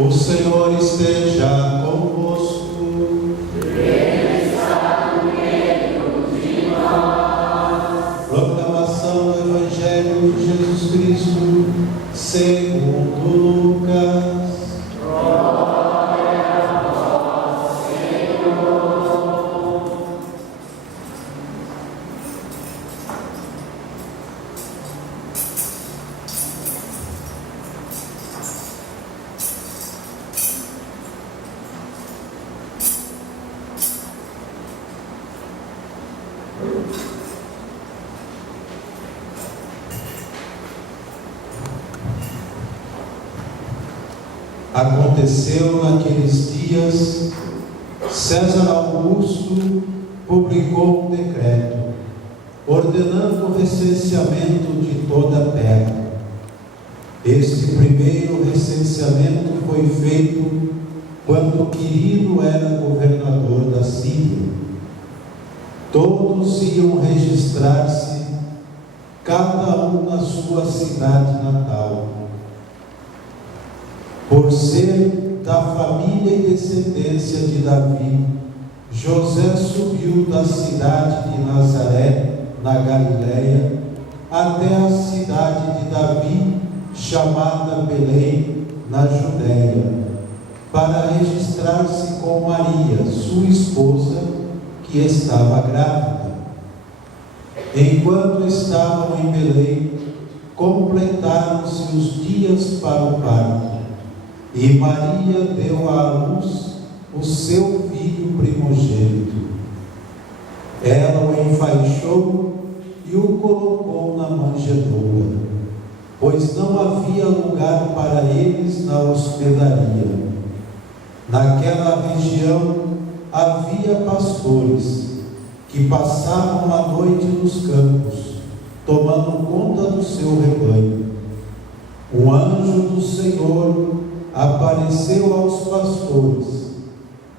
O Senhor esteja convosco. Ele está no meio de nós. Proclamação do Evangelho de Jesus Cristo, segundo Lucas. Glória a vós, Senhor. Aconteceu naqueles dias, César Augusto publicou um decreto ordenando o recenseamento de toda a terra. Este primeiro recenseamento foi feito quando Quirino era governador da Síria. Todos iam registrar-se, cada um na sua cidade natal. Por ser da família e descendência de Davi, José subiu da cidade de Nazaré, na Galiléia, até a cidade de Davi, chamada Belém, na Judéia, para registrar-se com Maria, sua esposa, que estava grávida. Enquanto estavam em Belém, completaram-se os dias para o parto. E Maria deu à luz o seu filho primogênito. Ela o enfaixou e o colocou na manjedoura, pois não havia lugar para eles na hospedaria. Naquela região havia pastores que passavam a noite nos campos, tomando conta do seu rebanho. Um anjo do Senhor apareceu aos pastores.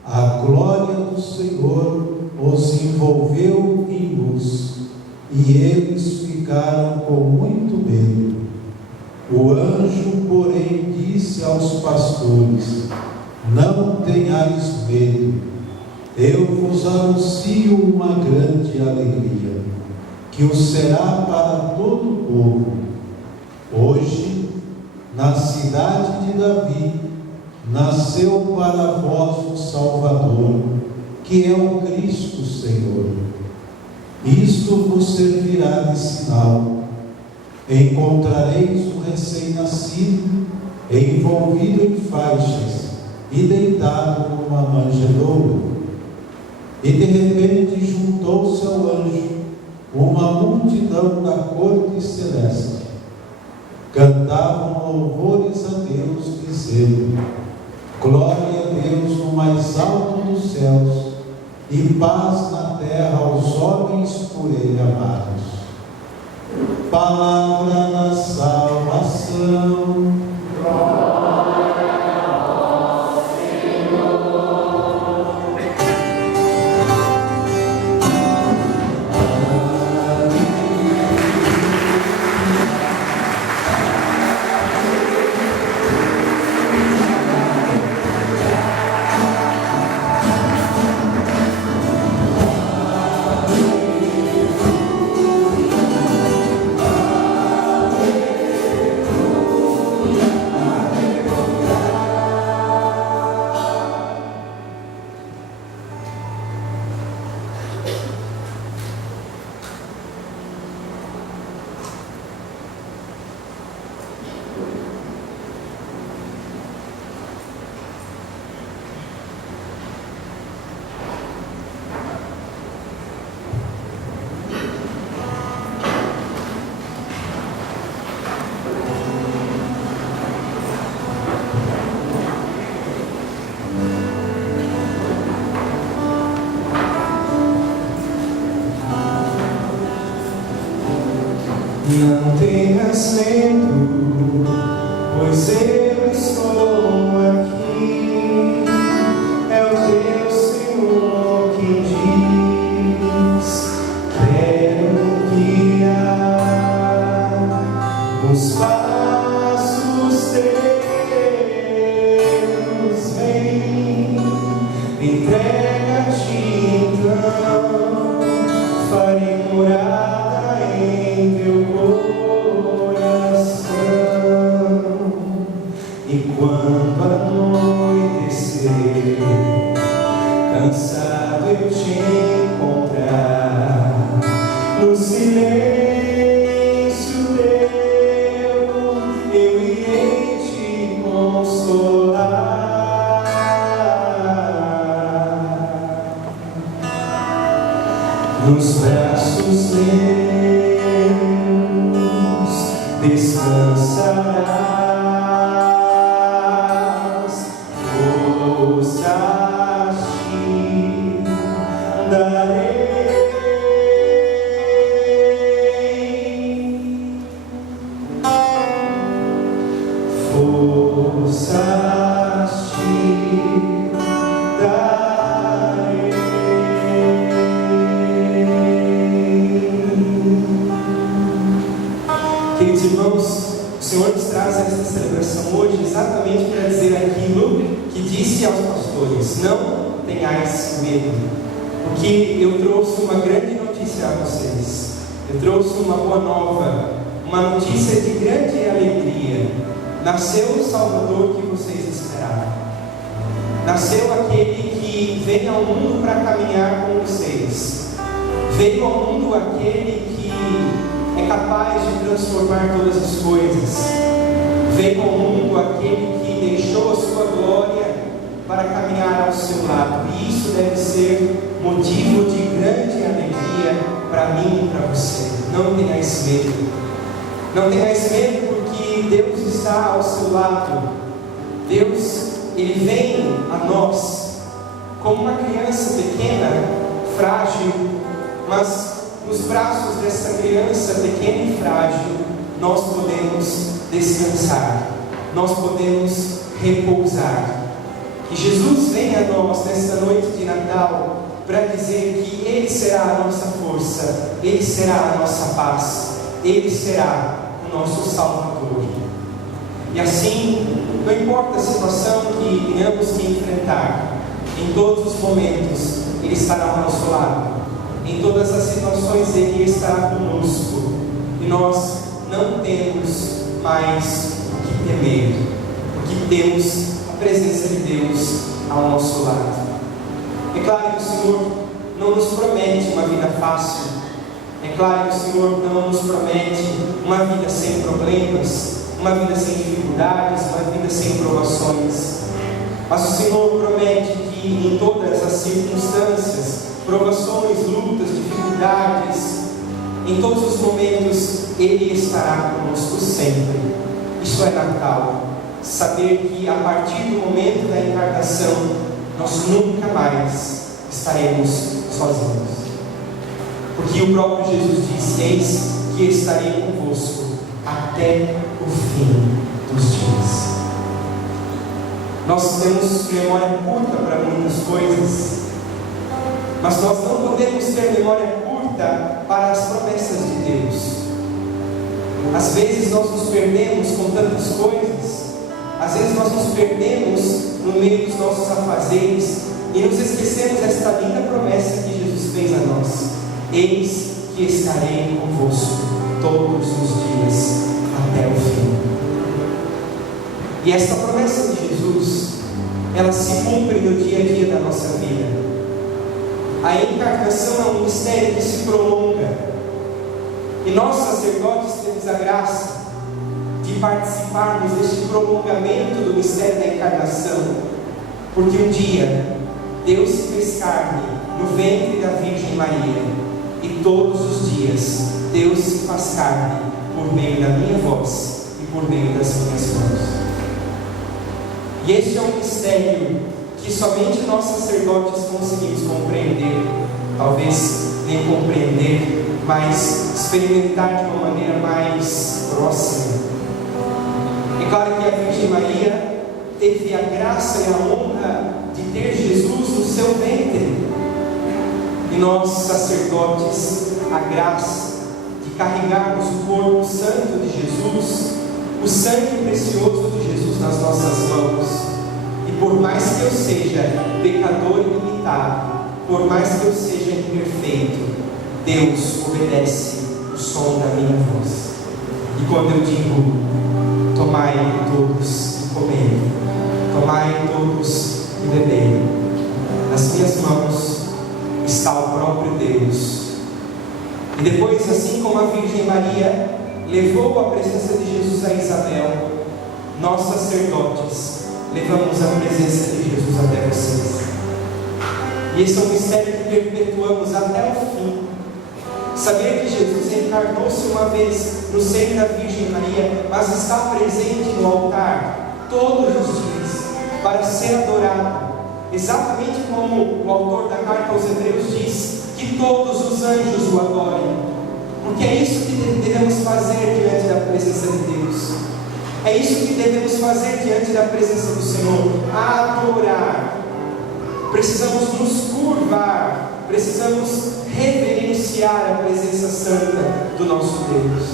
A glória do Senhor os envolveu em luz, e eles ficaram com muito medo. O anjo, porém, disse aos pastores: não tenhais medo, eu vos anuncio uma grande alegria, que o será para todo o povo. Hoje, na cidade de Davi, nasceu para vós um Salvador, que é o Cristo Senhor. Isto vos servirá de sinal: encontrareis um recém-nascido, envolvido em faixas e deitado numa manjedoura. E de repente juntou-se ao anjo uma multidão da corte celeste. Cantavam louvores a Deus, dizendo: glória a Deus no mais alto dos céus, e paz na terra aos homens por Ele amados. Palavra da salvação. Glória a vós, Senhor. Não tenhas medo, pois eu estou aqui. É o teu Senhor que diz: quero guiar os passos teus. entrega-te então, farei morada em teu coração. E quando anoitecer, cansado eu te encontrar, no silêncio eu irei te consolar. Nos braços meus descansarás, forças te darei, forças te darei. Queridos irmãos, o Senhor nos traz esta celebração hoje exatamente para dizer aquilo que disse aos pastores: não tenhais medo, porque eu trouxe uma grande notícia a vocês. Eu trouxe uma boa nova, uma notícia de grande alegria. Nasceu o Salvador que vocês esperavam. Nasceu aquele que veio ao mundo para caminhar com vocês. Veio ao mundo aquele que é capaz de transformar todas as coisas. Veio ao mundo aquele que deixou a sua glória para caminhar ao seu lado. E isso deve ser motivo de grande alegria para mim e para você. Não tenhais medo. Não tenhais medo, porque Deus está ao seu lado. Deus, Ele vem a nós como uma criança pequena, frágil, mas nos braços dessa criança pequena e frágil, nós podemos descansar, nós podemos repousar. Que Jesus venha a nós nesta noite de Natal para dizer que Ele será a nossa força, Ele será a nossa paz, Ele será o nosso Salvador. E assim, não importa a situação que tenhamos que enfrentar, em todos os momentos Ele estará ao nosso lado. Em todas as situações Ele estará conosco. E nós não temos mais o que temer, porque temos a presença de Deus ao nosso lado. É claro que o Senhor não nos promete uma vida fácil. É claro que o Senhor não nos promete uma vida sem problemas, uma vida sem dificuldades, uma vida sem provações. Mas o Senhor promete que em todas as circunstâncias, provações, lutas, dificuldades, em todos os momentos Ele estará conosco sempre. Isso é Natal. Saber que a partir do momento da encarnação nós nunca mais estaremos sozinhos. Porque o próprio Jesus disse: eis que estarei convosco até o fim dos dias. Nós temos memória curta para muitas coisas, mas nós não podemos ter memória curta para as promessas de Deus. Às vezes nós nos perdemos com tantas coisas, às vezes nós nos perdemos no meio dos nossos afazeres e nos esquecemos desta linda promessa que Jesus fez a nós: eis que estarei convosco todos os dias até o fim. E esta promessa de Jesus, ela se cumpre no dia a dia da nossa vida. A encarnação é um mistério que se prolonga, e nós sacerdotes temos a graça de participarmos deste prolongamento do mistério da encarnação, porque um dia Deus se fez carne no ventre da Virgem Maria, e todos os dias Deus se faz carne por meio da minha voz e por meio das minhas mãos. E este é um mistério que somente nós sacerdotes conseguimos compreender, talvez nem compreender, mas experimentar de uma maneira mais próxima. É claro que a Virgem Maria teve a graça e a honra de ter Jesus no seu ventre, e nós sacerdotes a graça de carregarmos o corpo santo de Jesus, o sangue precioso de Jesus nas nossas mãos, E por mais que eu seja pecador e limitado, por mais que eu seja imperfeito, Deus obedece o som da minha voz. E quando eu digo, tomai todos e comei, tomai todos e bebei, nas minhas mãos está o próprio Deus. E depois, assim como a Virgem Maria levou a presença de Jesus a Isabel, nós sacerdotes levamos a presença de Jesus até vocês. E esse é um mistério que perpetuamos até o fim. Saber que Jesus encarnou-se uma vez no seio da Virgem Maria, mas está presente no altar todos os dias para ser adorado, exatamente como o autor da carta aos Hebreus diz, que todos os anjos o adorem, porque é isso que devemos fazer diante da presença de Deus, é isso que devemos fazer diante da presença do Senhor, adorar. Precisamos nos curvar, precisamos reverenciar a presença santa do nosso Deus.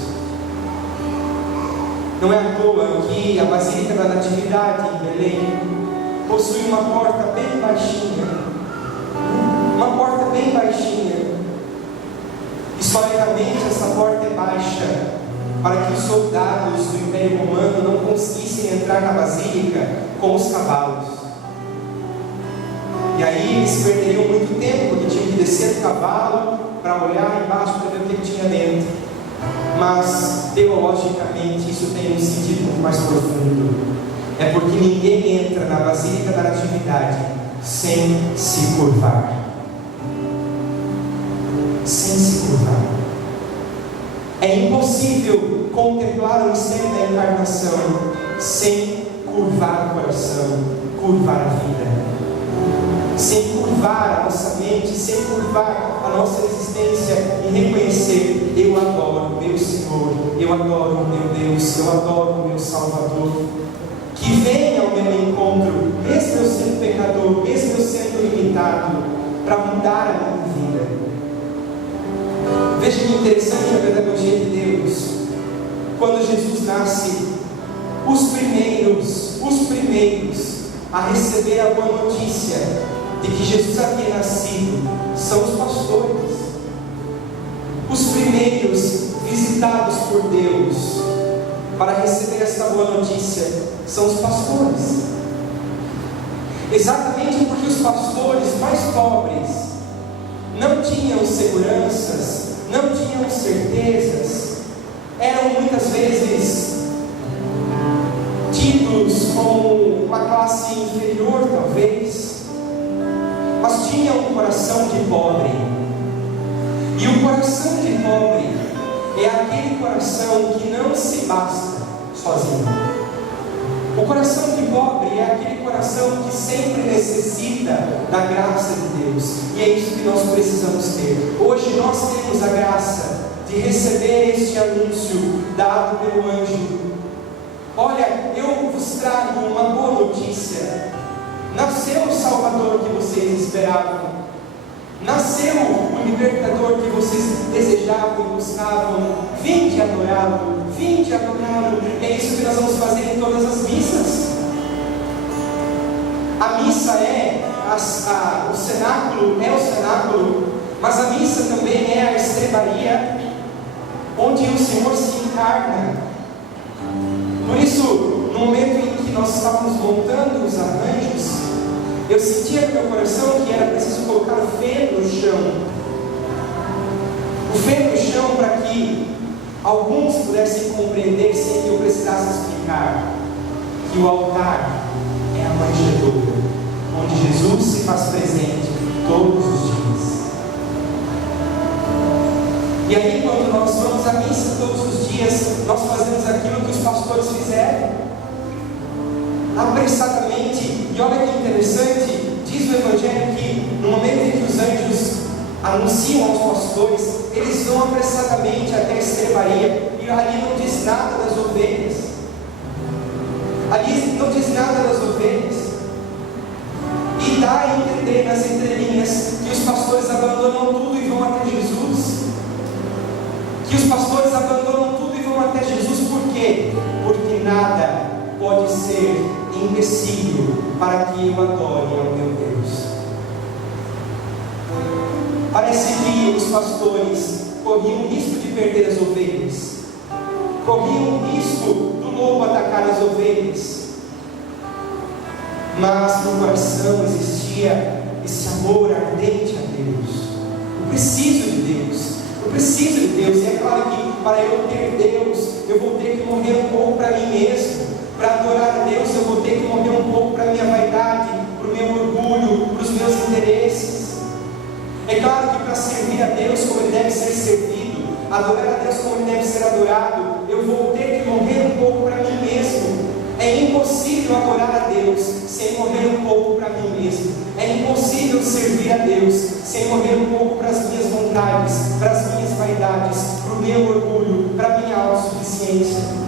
Não é à toa que a Basílica da Natividade em Belém possui uma porta bem baixinha, Historicamente, essa porta é baixa para que os soldados do Império Romano não conseguissem entrar na Basílica com os cavalos. E aí eles perderiam muito tempo, porque tinham que descer do cavalo para olhar embaixo para ver o que tinha dentro. Mas, teologicamente, isso tem um sentido muito mais profundo. É porque ninguém entra na Basílica da Natividade sem se curvar. Sem se curvar. É impossível contemplar o mistério da encarnação sem curvar o coração, curvar a vida, sem curvar a nossa mente, sem curvar a nossa existência e reconhecer: eu adoro meu Senhor, eu adoro o meu Deus, eu adoro o meu Salvador, que venha ao meu encontro, mesmo eu sendo pecador, mesmo eu sendo limitado, para mudar a minha vida. Veja que interessante a pedagogia de Deus. Quando Jesus nasce, os primeiros a receber a boa notícia de que Jesus havia nascido são os pastores. Os primeiros visitados por Deus para receber esta boa notícia são os pastores. Exatamente porque os pastores mais pobres não tinham seguranças, não tinham certezas, eram muitas vezes tidos como uma classe inferior, talvez, mas tinham um coração de pobre. E o coração de pobre é aquele coração que não se basta sozinho. O coração de pobre é aquele coração que sempre necessita da graça de Deus. E é isso que nós precisamos ter. Hoje nós temos a graça de receber este anúncio dado pelo anjo. Olha, eu vos trago uma boa notícia. Nasceu o Salvador que vocês esperavam. Nasceu o libertador que vocês desejavam e buscavam. Vinde adorá-lo, vinde adorá-lo. É isso que nós vamos fazer em todas as missas. A missa o cenáculo é o cenáculo, mas a missa também é a estrebaria onde o Senhor se encarna. Por isso, no momento em que nós estávamos montando os arranjos, eu sentia no meu coração que era preciso colocar o feno no chão. O feno no chão para que alguns pudessem compreender sem que eu precisasse explicar que o altar é a manjedoura, onde Jesus se faz presente todos os dias. E aí, quando nós vamos à missa todos os dias, nós fazemos aquilo que os pastores fizeram, apressadamente. E olha que interessante, diz o Evangelho que no momento em que os anjos anunciam aos pastores, eles vão apressadamente até a estrebaria, e ali não diz nada das ovelhas. Ali não diz nada das ovelhas. E dá a entender nas entrelinhas que os pastores abandonam tudo e vão até Jesus. Que os pastores abandonam tudo e vão até Jesus. Por quê? Porque nada pode ser empecilho para Parece que os pastores corriam o risco de perder as ovelhas, corriam o risco do lobo atacar as ovelhas, mas no coração existia esse amor ardente a Deus. Eu preciso de Deus, eu preciso de Deus. E é claro que para eu ter Deus, eu vou ter que morrer um pouco para mim mesmo. Para adorar a Deus, eu vou ter que morrer um pouco para a minha vaidade, para o meu orgulho, para os meus interesses. É claro que para servir a Deus como Ele deve ser servido, adorar a Deus como Ele deve ser adorado, eu vou ter que morrer um pouco para mim mesmo. É impossível adorar a Deus sem morrer um pouco para mim mesmo. É impossível servir a Deus sem morrer um pouco para as minhas vontades, para as minhas vaidades, para o meu orgulho, para a minha autossuficiência.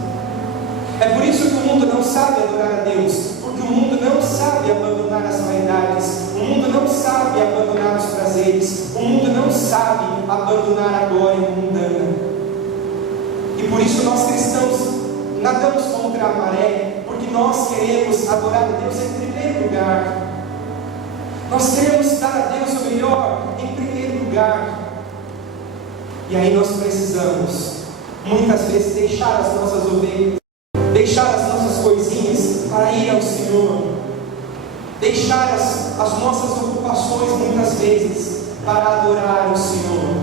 É por isso que o mundo não sabe adorar a Deus, porque o mundo não sabe abandonar as vaidades, o mundo não sabe abandonar os prazeres, o mundo não sabe abandonar a glória mundana. E por isso nós cristãos nadamos contra a maré, porque nós queremos adorar a Deus em primeiro lugar. Nós queremos dar a Deus o melhor em primeiro lugar. E aí nós precisamos, muitas vezes, deixar as nossas ovelhas, deixar as nossas coisinhas para ir ao Senhor, deixar as nossas ocupações, muitas vezes, para adorar o Senhor.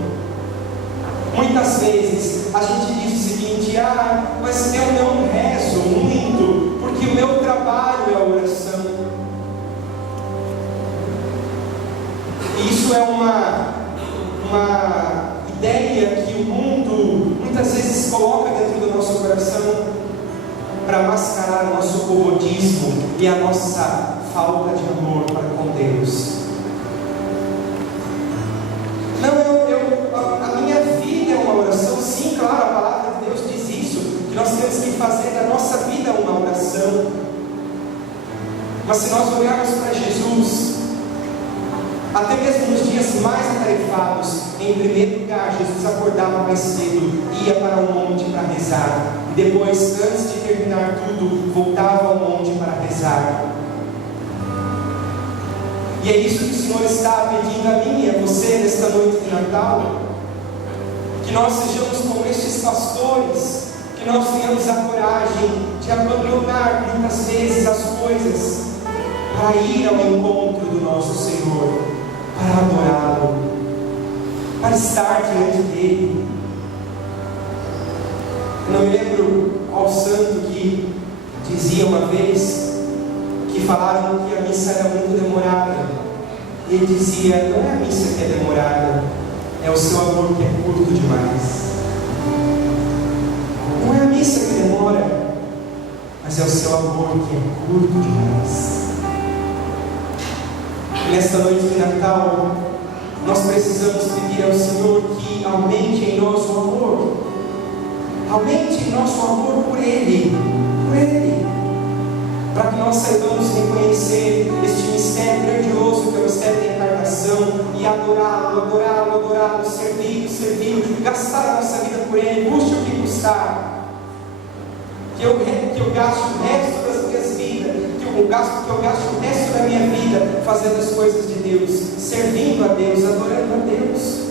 Muitas vezes a gente diz o seguinte: mas eu não rezo muito, porque o meu trabalho é a oração. E isso é uma ideia que o mundo muitas vezes coloca dentro do nosso coração para mascarar o nosso comodismo e a nossa falta de amor para com Deus. A minha vida é uma oração. Sim, claro, a palavra de Deus diz isso, que nós temos que fazer da nossa vida uma oração. Mas se nós olharmos para Jesus, até mesmo nos dias mais atarefados, em primeiro lugar, Jesus acordava mais cedo, ia para o monte para rezar, e depois, antes de terminar tudo, voltava ao monte para rezar. E é isso que o Senhor está pedindo a mim e a você nesta noite de Natal, que nós sejamos como estes pastores, que nós tenhamos a coragem de abandonar muitas vezes as coisas, para ir ao encontro do nosso Senhor, para adorá-lo, para estar diante dele. Eu não me lembro qual santo que dizia uma vez que falaram que a missa era muito demorada. Ele dizia: não é a missa que é demorada, é o seu amor que é curto demais. Não é a missa que demora, mas é o seu amor que é curto demais. Nesta noite de Natal, nós precisamos pedir ao Senhor que aumente em nós o amor, aumente em nosso amor por Ele, para que nós saibamos reconhecer este mistério grandioso que é o mistério da encarnação e adorá-lo, servir, gastar a nossa vida por Ele, custe o que custar. Que eu gaste o resto das minhas vidas, que eu gaste o resto da minha vida fazendo as coisas de Deus, servindo a Deus, adorando a Deus.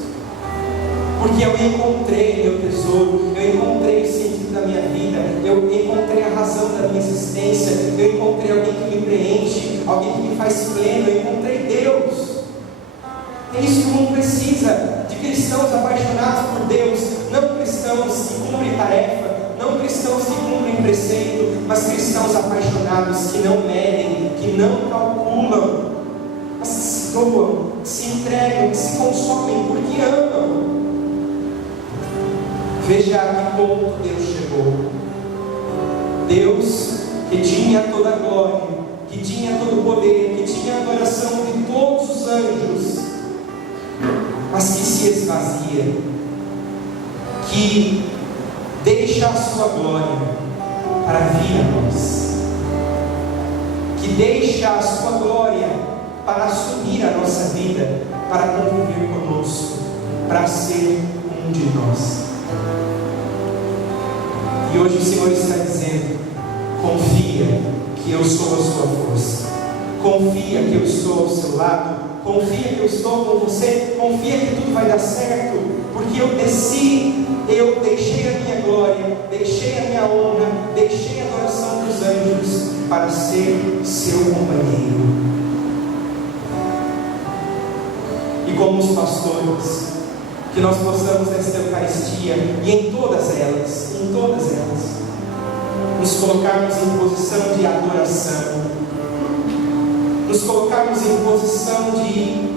Porque eu encontrei meu tesouro, eu encontrei o sentido da minha vida, eu encontrei a razão da minha existência, eu encontrei alguém que me preenche, alguém que me faz pleno, eu encontrei Deus. É isso que o mundo precisa, de cristãos apaixonados por Deus, não cristãos que cumprem tarefa, não cristãos que cumprem preceito, mas cristãos apaixonados que não medem, que não calculam, mas que se doam, que se entregam, que se consomem porque amam. Veja a que ponto Deus chegou. Deus que tinha toda a glória, que tinha todo o poder, que tinha a adoração de todos os anjos, mas que se esvazia, que deixa a sua glória para vir a nós, que deixa a sua glória para assumir a nossa vida, para conviver conosco, para ser um de nós. E hoje o Senhor está dizendo: confia que eu sou a sua força, confia que eu estou ao seu lado, confia que eu estou com você, confia que tudo vai dar certo, porque eu desci, eu deixei a minha glória, deixei a minha honra, deixei a adoração dos anjos para ser seu companheiro. E como os pastores, que nós possamos nesta Eucaristia e em todas elas, nos colocarmos em posição de adoração, nos colocarmos em posição de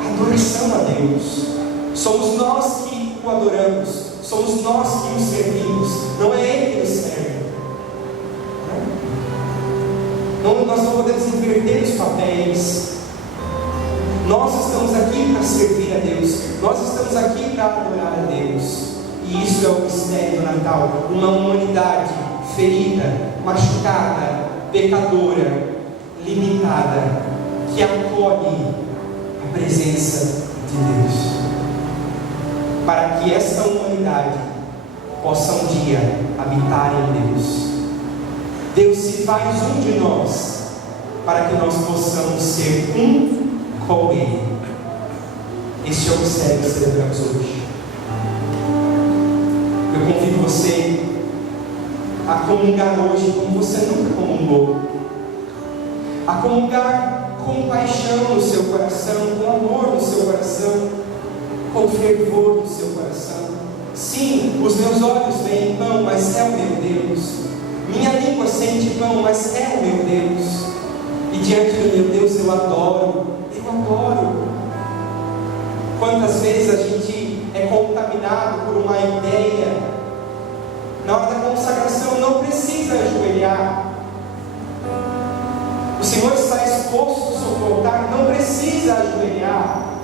adoração a Deus. Somos nós que o adoramos, somos nós que o servimos, não é Ele que nos serve. Nós não podemos inverter os papéis. Nós estamos aqui para servir a Deus, nós estamos aqui para adorar a Deus. E isso é o mistério do Natal, uma humanidade ferida, machucada, pecadora, limitada, que acolhe a presença de Deus, para que esta humanidade possa um dia habitar em Deus. Deus se faz um de nós, para que nós possamos ser um com Ele. Este é o mistério que celebramos hoje. Eu convido você a comungar hoje como você nunca comungou, a comungar com paixão no seu coração, com amor no seu coração, com fervor no seu coração. Sim, os meus olhos veem pão, mas é o meu Deus. Minha língua sente pão, mas é o meu Deus. E diante do meu Deus eu adoro. Quantas vezes a gente é contaminado por uma ideia? Na hora da consagração não precisa ajoelhar. O Senhor está exposto sobre o altar, não precisa ajoelhar.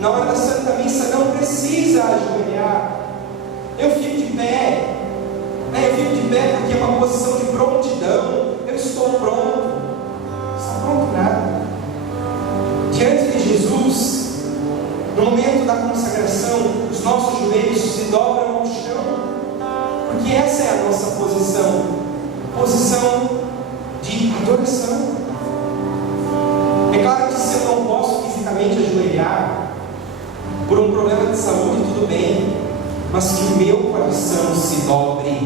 Na hora da Santa Missa não precisa ajoelhar. Eu fico de pé. Eu fico de pé porque é uma posição de prontidão. Eu estou pronto. Está pronto nada. Diante de Jesus, no momento da consagração, os nossos joelhos se dobram ao chão, porque essa é a nossa posição de adoração. É claro que se eu não posso fisicamente ajoelhar por um problema de saúde, tudo bem, mas que o meu coração se dobre,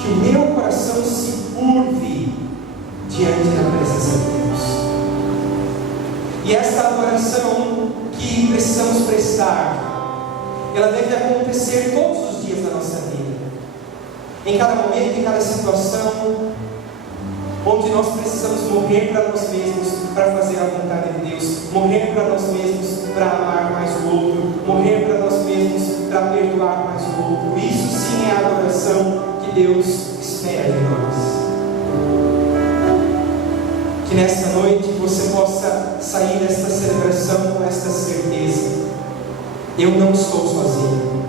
que o meu coração se curve diante da presença de Deus. E essa adoração que precisamos prestar, ela deve acontecer todos os dias da nossa vida, em cada momento, em cada situação, onde nós precisamos morrer para nós mesmos, para fazer a vontade de Deus, morrer para nós mesmos, para amar mais o outro, morrer para nós mesmos, para perdoar mais o outro. Isso sim é a adoração que Deus espera de nós. Que nesta noite você possa sair desta celebração com esta certeza: eu não estou sozinho.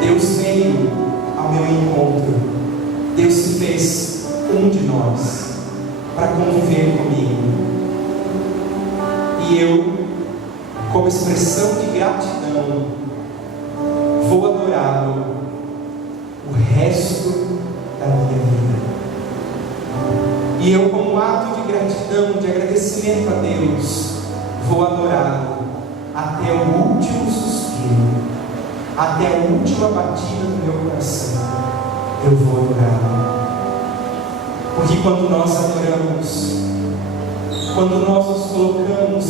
Deus veio ao meu encontro. Deus se fez um de nós para conviver comigo. E eu, como expressão de gratidão, vou adorá-lo o resto da minha vida. E eu, como ato de gratidão, de agradecimento a Deus, vou adorá-lo até o último suspiro, até a última batida do meu coração. Eu vou adorá-lo. Porque quando nós adoramos, quando nós nos colocamos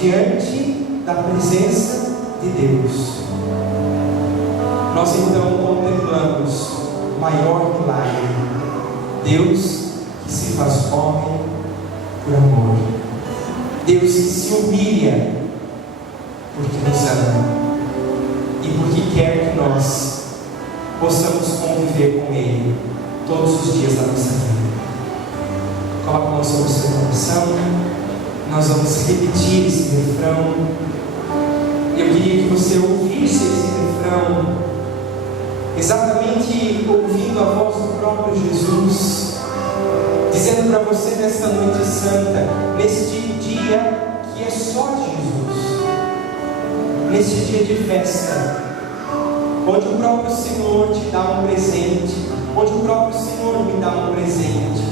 diante da presença de Deus, nós então contemplamos o maior milagre: Deus que se faz homem por amor, Deus que se humilha porque nos ama e porque quer que nós possamos conviver com Ele todos os dias da nossa vida. Coloque a mão sobre o seu coração. Nós vamos repetir esse refrão. Eu queria que você ouvisse esse refrão exatamente ouvindo a voz do próprio Jesus, dizendo para você nesta noite santa, neste dia que é só de Jesus, neste dia de festa, onde o próprio Senhor te dá um presente, onde o próprio Senhor me dá um presente,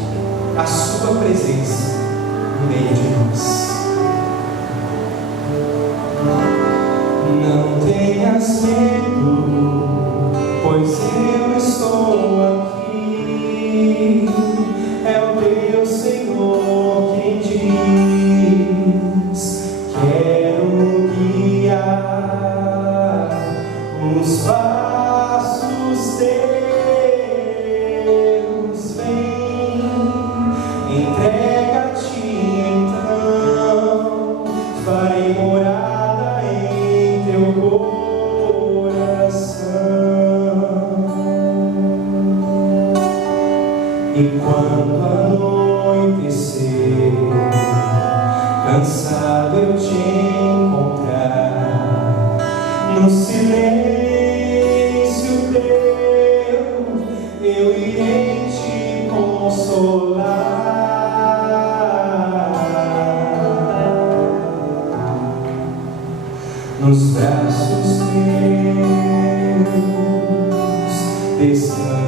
a sua presença no meio de nós. medo, pois eu estou aqui. É o teu Senhor quem diz: quero guiar os passos teus. Vem, entrega-te então, farei morada em teu coração. E quando anoitecer, cansado eu te encontrar, no silêncio teu eu irei te consolar. Nos braços teus descanso